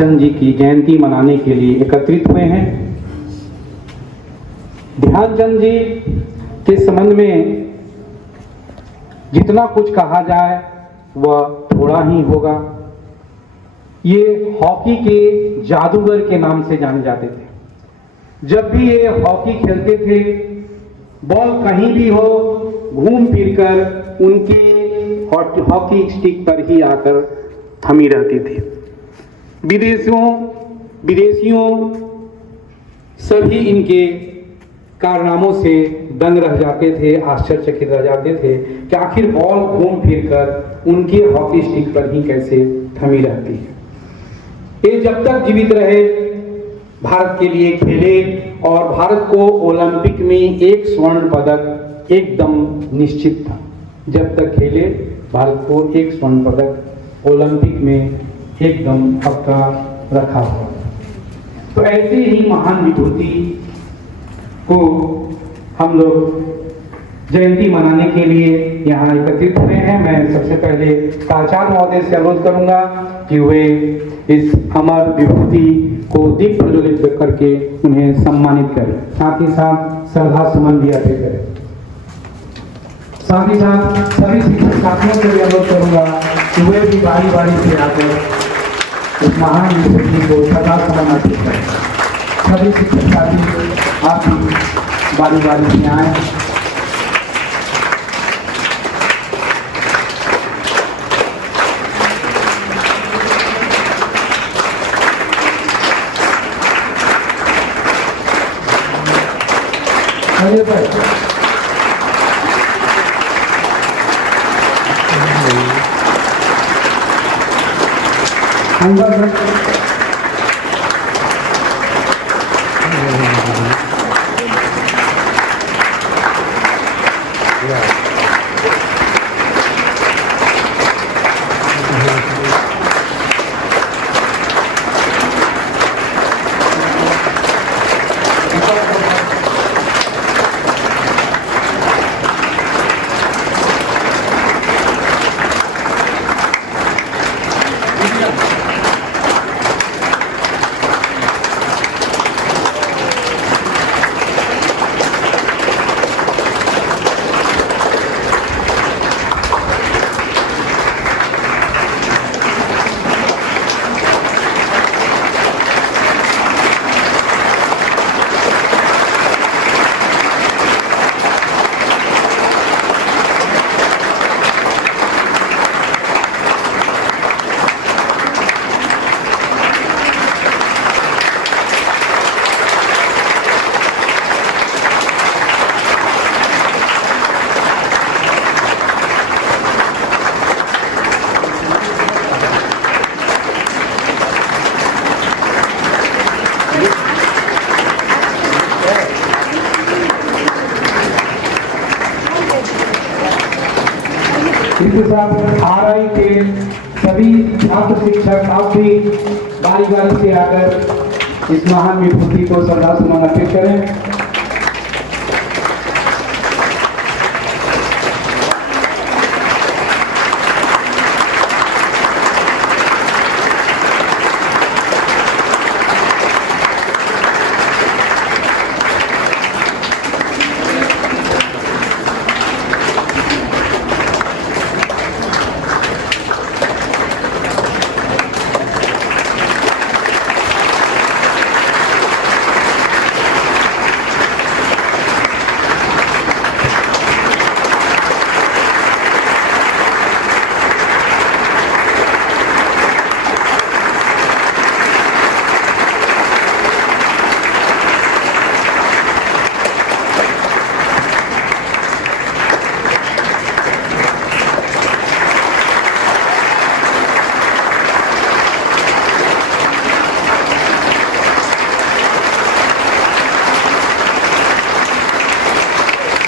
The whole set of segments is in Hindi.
ध्यानचंद जी की जयंती मनाने के लिए एकत्रित हुए हैं। ध्यानचंद जी के संबंध में जितना कुछ कहा जाए वह थोड़ा ही होगा। ये हॉकी के जादूगर के नाम से जाने जाते थे। जब भी ये हॉकी खेलते थे, बॉल कहीं भी हो, घूम फिरकर उनके हॉकी स्टिक पर ही आकर थमी रहती थी। विदेशियों सभी इनके कारनामों से दंग रह जाते थे, आश्चर्यचकित रह जाते थे कि आखिर बॉल घूम फिरकर उनके हॉकी स्टिक पर ही कैसे थमी रहती है। ये जब तक जीवित रहे भारत के लिए खेले और भारत को ओलंपिक में एक स्वर्ण पदक एकदम निश्चित था। जब तक खेले भारत को एक स्वर्ण पदक ओलंपिक में एकदम पक्का रखा हुआ। तो ऐसे ही महान विभूति को हम लोग जयंती मनाने के लिए यहाँ एकत्रित हुए हैं। मैं सबसे पहले प्राचार्य महोदय से अनुरोध करूंगा कि वे इस अमर विभूति को दीप प्रज्वलित करके उन्हें सम्मानित करें, साथ ही साथ श्रद्धा सुमन भी अर्पित करें। साथ ही साथ सभी शिक्षक साथियों से भी अनुरोध करूंगा कि वे भी बारी बारी से आकर इस महान विभूति को श्रद्धा सुमन अर्पित करें। सभी शिक्षक साथी आप भी बारी बारी से आए। इसके साथ आरआई के सभी छात्र शिक्षक आप भी बारी बारी से आकर इस महान विभूति को श्रद्धा सुमन अर्पित करें।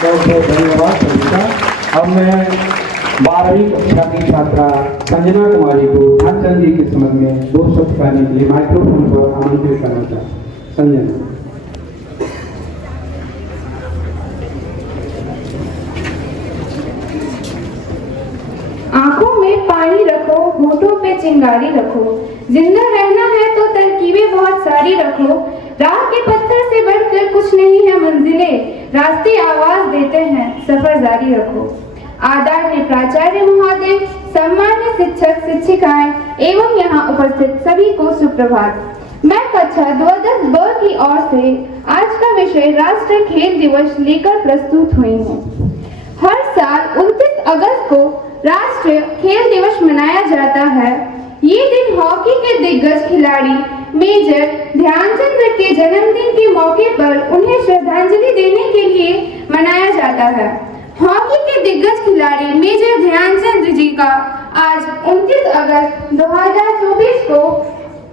बहुत बहुत धन्यवाद सभी का। अब मैं 12वीं कक्षा की छात्रा संजना कुमारी को ध्यानचंद जी के संबंध में 2 शब्द कहने के लिए माइक्रोफोन पर आमंत्रित करना चाहूँ। संजना। आंखों में पानी रखो, होठों पे चिंगारी रखो, जिंदा रहना है तो तरकीबें बहुत सारी रखो, राह के पत्थर से बढ़कर कुछ नहीं है मंजिलें, रास्ते आवाज देते हैं सफर जारी रखो। आदरणीय प्राचार्य महोदय, सम्मानित शिक्षक शिक्षिकाएं एवं यहाँ उपस्थित सभी को सुप्रभात। मैं कक्षा 210 ब की ओर से आज का विषय राष्ट्रीय खेल दिवस लेकर प्रस्तुत हुई हूँ। हर साल 29 अगस्त को राष्ट्रीय खेल दिवस मनाया जाता है। ये दिन हॉकी के दिग्गज खिलाड़ी मेजर ध्यानचंद के जन्मदिन के मौके पर उन्हें श्रद्धांजलि देने के लिए मनाया जाता है। हॉकी के दिग्गज खिलाड़ी मेजर ध्यानचंद जी का आज 29 अगस्त 2024 को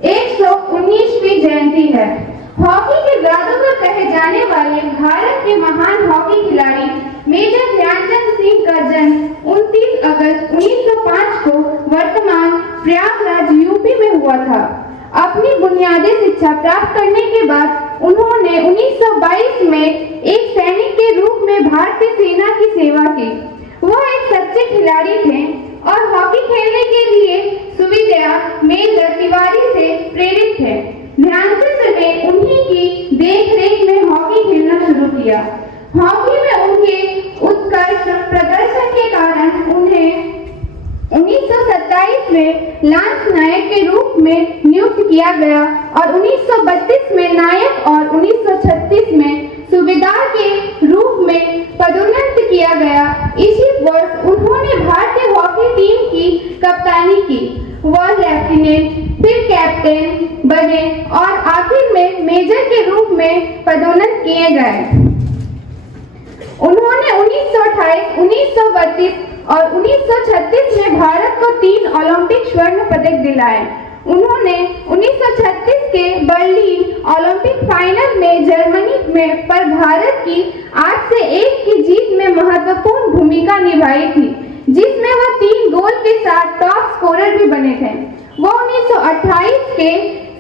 119वीं जयंती है। हॉकी के जादूगर कहे जाने वाले भारत के महान हॉकी खिलाड़ी मेजर ध्यानचंद सिंह का जन्म 29 अगस्त 1905 को वर्तमान प्रयागराज यूपी में हुआ था। अपनी बुनियादी शिक्षा प्राप्त करने के बाद उन्होंने 1922 में एक सैनिक के रूप में भारतीय सेना की सेवा की। वह एक सच्चे खिलाड़ी थे और हॉकी खेलने के लिए सुविधा मेजर तिवारी से प्रेरित थे। ध्यानचंद ने उन्हीं की देखरेख में हॉकी खेलना शुरू किया। हॉकी में उनके उत्कृष्ट प्रदर्शन के कारण उन्हें 1927 में लांस नायक के रूप में नियुक्त किया गया और 1932 में नायक और 1936 में सूबेदार के रूप में पदोन्नत किया गया। इसी वर्ष उन्होंने भारतीय हॉकी टीम की कप्तानी की। वह लेफ्टिनेंट, फिर कैप्टन बने और आखिर में मेजर के रूप में पदोन्नत किए गए। उन्होंने 1928, 1932 और 1936 में भारत को 3 ओलंपिक स्वर्ण पदक दिलाए। उन्होंने 1936 के बर्लिन ओलंपिक फाइनल में जर्मनी में पर भारत की 8-1 की जीत में महत्वपूर्ण भूमिका निभाई थी, जिसमें वह 3 गोल के साथ टॉप स्कोरर भी बने थे। वह 1928 के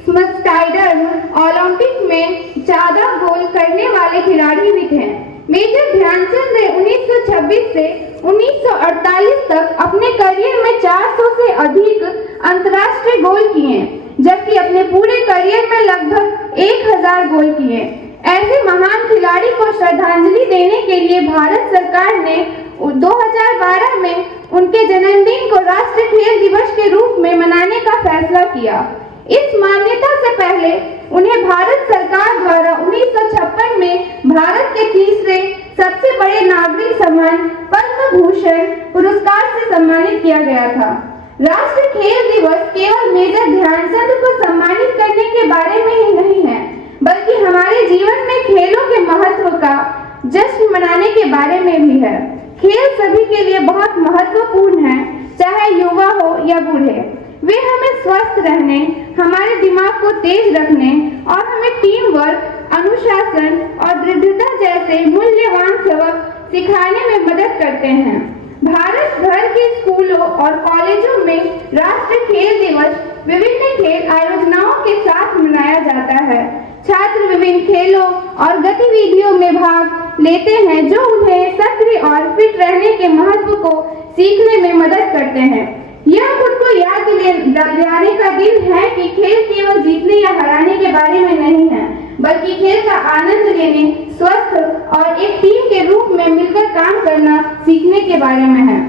स्मस्टाइडर ओलंपिक में 14 गोल करने वाले खिलाड़ी भी थे। मेजर ध्यानचंद ने 1926 से 1948 तक अपने करियर में 400 से अधिक अंतर्राष्ट्रीय गोल किए, जबकि अपने पूरे करियर में लगभग 1000 गोल किए। ऐसे महान खिलाड़ी को श्रद्धांजलि देने के लिए भारत सरकार ने 2012 में उनके जन्मदिन को राष्ट्रीय खेल दिवस के रूप में मनाने का फैसला किया। इस मान्यता से पहले उन्हें भारत सरकार द्वारा 1956 में भारत के तीसरे सबसे बड़े नागरिक सम्मान पद्म भूषण पुरस्कार से सम्मानित किया गया था। राष्ट्रीय खेल दिवस केवल मेजर ध्यानचंद को सम्मानित करने के बारे में ही नहीं है, बल्कि हमारे जीवन में खेलों के महत्व का जश्न मनाने के बारे में भी है। खेल सभी के लिए बहुत महत्वपूर्ण है, चाहे युवा हो या बूढ़े। वे हमें स्वस्थ रहने, हमारे दिमाग को तेज रखने और हमें टीम वर्क, अनुशासन और दृढ़ता जैसे मूल्यवान सबक सिखाने में मदद करते हैं। भारत भर के स्कूलों और कॉलेजों में राष्ट्रीय खेल दिवस विभिन्न खेल आयोजनाओं के साथ मनाया जाता है। छात्र विभिन्न खेलों और गतिविधियों में भाग लेते हैं, जो उन्हें सक्रिय और फिट रहने के महत्व को सीखने में मदद करते हैं। यह खुद को याद दिलाने का दिन है कि खेल केवल जीतने या हराने के बारे में नहीं है, बल्कि खेल का आनंद लेने, स्वस्थ और एक टीम के रूप में मिलकर काम करना सीखने के बारे में है।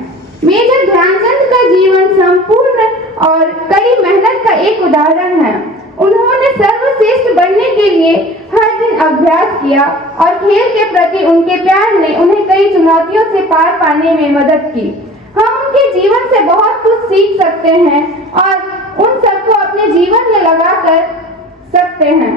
मेजर ध्यानचंद का जीवन संपूर्ण और कड़ी मेहनत का एक उदाहरण है। उन्होंने सर्वश्रेष्ठ बनने के लिए हर दिन अभ्यास किया और खेल के प्रति उनके प्यार ने उन्हें कई चुनौतियों से पार पाने में मदद की। हम उनके जीवन से बहुत कुछ सीख सकते हैं और उन सबको अपने जीवन में लगा कर सकते हैं,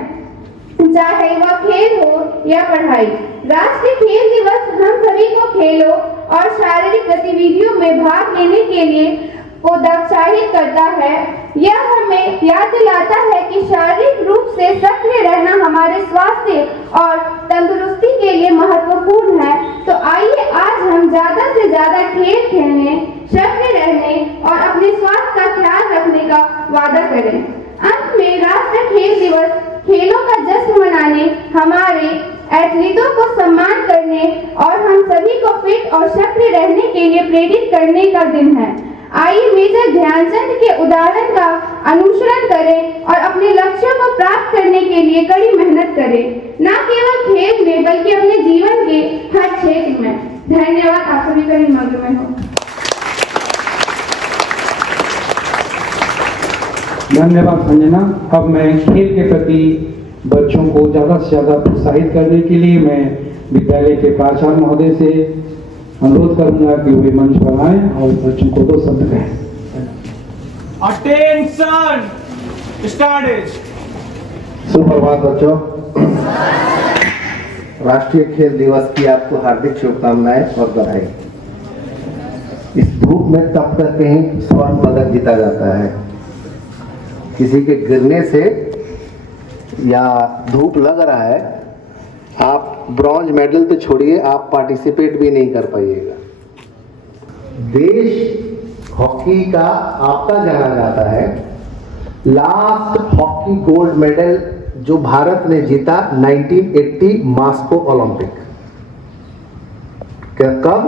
चाहे वह खेल हो या पढ़ाई। राष्ट्रीय खेल दिवस हम सभी को खेलों और शारीरिक गतिविधियों में भाग लेने के लिए प्रोत्साहित करता है। यह हमें याद दिलाता है कि शारीरिक रूप से सक्रिय रहना हमारे स्वास्थ्य और तंदुरुस्ती के लिए महत्वपूर्ण है। तो आइए आज हम ज्यादा से ज्यादा खेल खेलने, सक्रिय रहने और अपने स्वास्थ्य का ख्याल रखने का वादा करें। अंत में राष्ट्रीय खेल दिवस खेलों का जश्न मनाने, हमारे एथलीटों को सम्मान करने और हम सभी को फिट और सक्रिय रहने के लिए प्रेरित करने का दिन है। आइए मेजर ध्यानचंद के उदाहरण का अनुसरण करें और अपने लक्ष्यों को प्राप्त करने के लिए कड़ी मेहनत करें, न केवल खेल में बल्कि अपने जीवन के हर क्षेत्र में। धन्यवाद। आप सभी का मग्न में हो। धन्यवाद संजना। अब मैं खेल के प्रति बच्चों को ज़्यादा से ज़्यादा प्रोत्साहित करने के लिए मैं विद्यालय के प्राचार्य महोदय से अनुरोध करूंगा कि वे मंच पर आएं और बच्चों को 2 शब्द कहें। Attention started. सुप्रभात बच्चों। राष्ट्रीय खेल दिवस की आपको हार्दिक शुभकामनाएं और बधाई। इस धूप में तप करके ही स्वर्ण पदक जीता जाता है। किसी के गिरने से या धूप लग रहा है, आप ब्रॉन्ज मेडल तो छोड़िए, आप पार्टिसिपेट भी नहीं कर पाइएगा। देश हॉकी का आपका जाना जाता है। लास्ट हॉकी गोल्ड मेडल जो भारत ने जीता 1980 मॉस्को ओलंपिक। कब?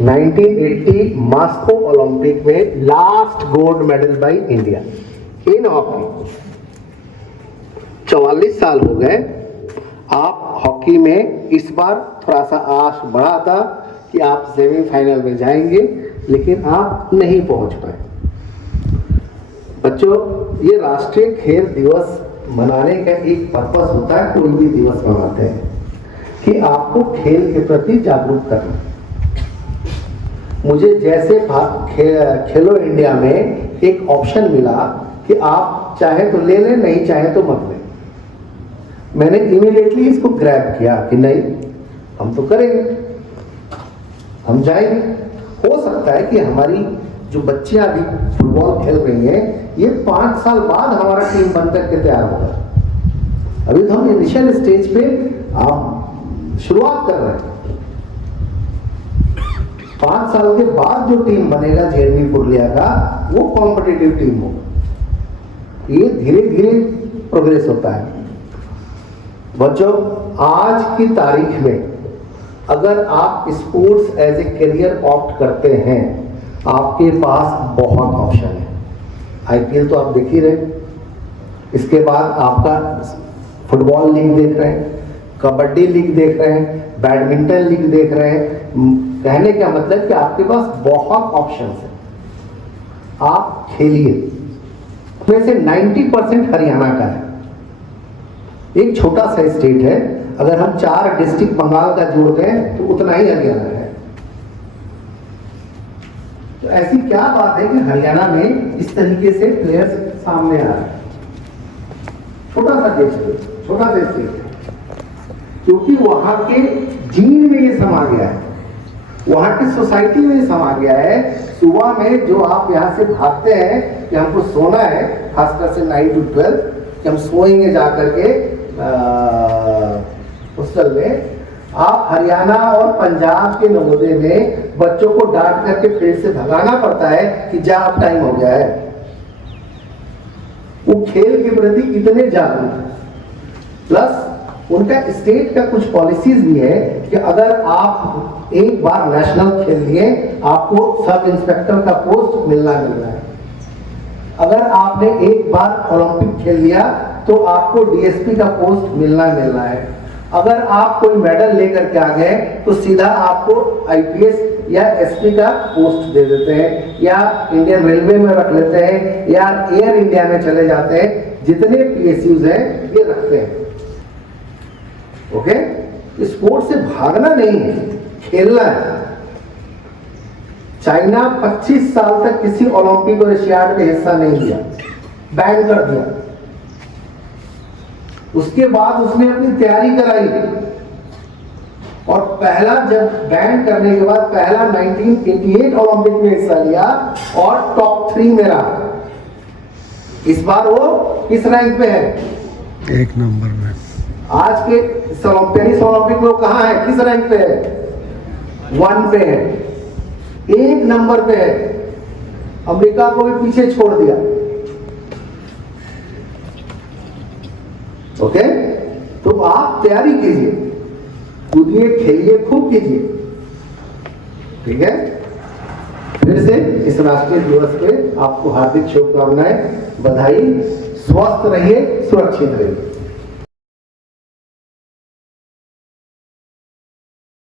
1980 मॉस्को ओलंपिक में last gold medal by India in hockey. 44 साल हो गए। आप हॉकी में इस बार थोड़ा सा आश बढ़ा था कि आप सेमीफाइनल में जाएंगे, लेकिन आप नहीं पहुंच पाए। बच्चों, ये राष्ट्रीय खेल दिवस मनाने का एक पर्पस होता है, कोई भी दिवस मनाते हैं, कि आपको खेल के प्रति जागरूक करना। मुझे जैसे खेलो इंडिया में एक ऑप्शन मिला कि आप चाहे तो ले लें, नहीं चाहे तो मत लें, मैंने इमीडिएटली इसको ग्रैब किया कि नहीं, हम तो करेंगे, हम जाएंगे। हो सकता है कि हमारी जो बच्चियां अभी फुटबॉल खेल रही हैं, ये 5 साल बाद हमारा टीम बनकर के तैयार होगा। अभी तो हम इनिशियल स्टेज पे आप शुरुआत कर रहे हैं। 5 साल के बाद जो टीम बनेगा जेएनवी पुरुलिया का, वो कॉम्पिटिटिव टीम होगा। ये धीरे धीरे प्रोग्रेस होता है। बच्चों, आज की तारीख में अगर आप sports as a career opt करते हैं, आपके पास बहुत ऑप्शन है। आईपीएल तो आप देख ही रहे, इसके बाद आपका फुटबॉल लीग देख रहे हैं, कबड्डी लीग देख रहे हैं, बैडमिंटन लीग देख रहे हैं। कहने का मतलब कि आपके पास बहुत ऑप्शंस है, आप खेलिए। उसमें से 90% हरियाणा का है। एक छोटा सा स्टेट है, अगर हम 4 डिस्ट्रिक्ट बंगाल का जोड़ दें तो उतना ही हरियाणा है। तो ऐसी क्या बात है कि हरियाणा में इस तरीके से प्लेयर्स सामने आ रहे हैं। छोटा सा देश है, छोटा सा स्टेट है, क्योंकि वहां के जीन में ये समा गया है, वहां की सोसाइटी में ये समा गया है। सुबह में जो आप यहाँ से भागते हैं कि हमको सोना है, खासकर से 9 to 12 कि हम सोएंगे जाकर के हॉस्टल में, आप हरियाणा और पंजाब के नवोदय में बच्चों को डांट करके फील्ड से भगाना पड़ता है कि जा अब टाइम हो गया है। वो खेल के प्रति इतने जागरूक हैं। प्लस उनका स्टेट का कुछ पॉलिसीज भी है कि अगर आप एक बार नेशनल खेल लिए, आपको सब इंस्पेक्टर का पोस्ट मिलना है। अगर आपने एक बार ओलंपिक खेल लिया तो आपको डीएसपी का पोस्ट मिलना है। अगर आप कोई मेडल लेकर के आ गए तो सीधा आपको आईपीएस या एसपी का पोस्ट दे देते हैं, या इंडियन रेलवे में रख लेते हैं, या एयर इंडिया में चले जाते हैं। जितने पीएसयूज हैं ये रखते हैं। ओके, स्पोर्ट्स से भागना नहीं है, खेलना है। चाइना 25 साल तक किसी ओलंपिक और एशियाड में हिस्सा नहीं लिया, बैन कर दिया। उसके बाद उसने अपनी तैयारी कराई, और पहला जब बैन करने के बाद पहला 1988 ओलंपिक में हिस्सा लिया और टॉप 3 में रहा। इस बार वो किस रैंक पे है? 1 नंबर में। आज के पेरिस ओलंपिक में कहां है, किस रैंक पे है? 1 पे है, 1 नंबर पे है। अमेरिका को भी पीछे छोड़ दिया। ओके, तो आप तैयारी कीजिए, कूदिए, खेलिए, खूब कीजिए। ठीक है। फिर से इस राष्ट्रीय दिवस पे आपको हार्दिक शुभकामनाएं, बधाई। स्वस्थ रहिए, सुरक्षित रहिए।